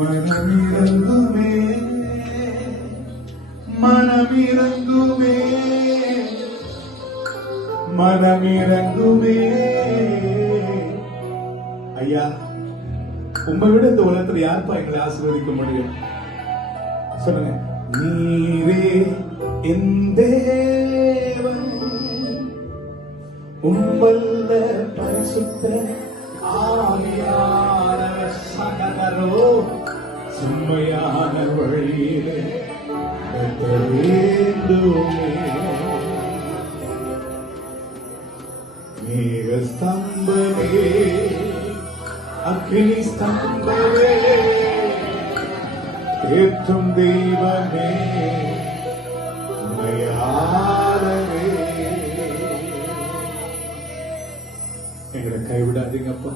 மனமிரங்குமே மனமிரங்குமே மனமிரங்குமே. ஐயா, உண்மை விட இந்த உலகத்தில் யாருப்பா எங்களை ஆசீர்வதிக்க முடியும் சொல்லுங்க. நீரே என் தேவன், உம்மல்ல பரிசுத்த ஆவியானவர் சகலரோ சும்மையான வழியிலே வேண்டுமே. மேக ஸ்தம்பமே, அக்னி ஸ்தம்பமே, ஏற்றும் தெய்வமே, உம்மையாளரே. எங்களை கைவிடாதீங்கப்பா.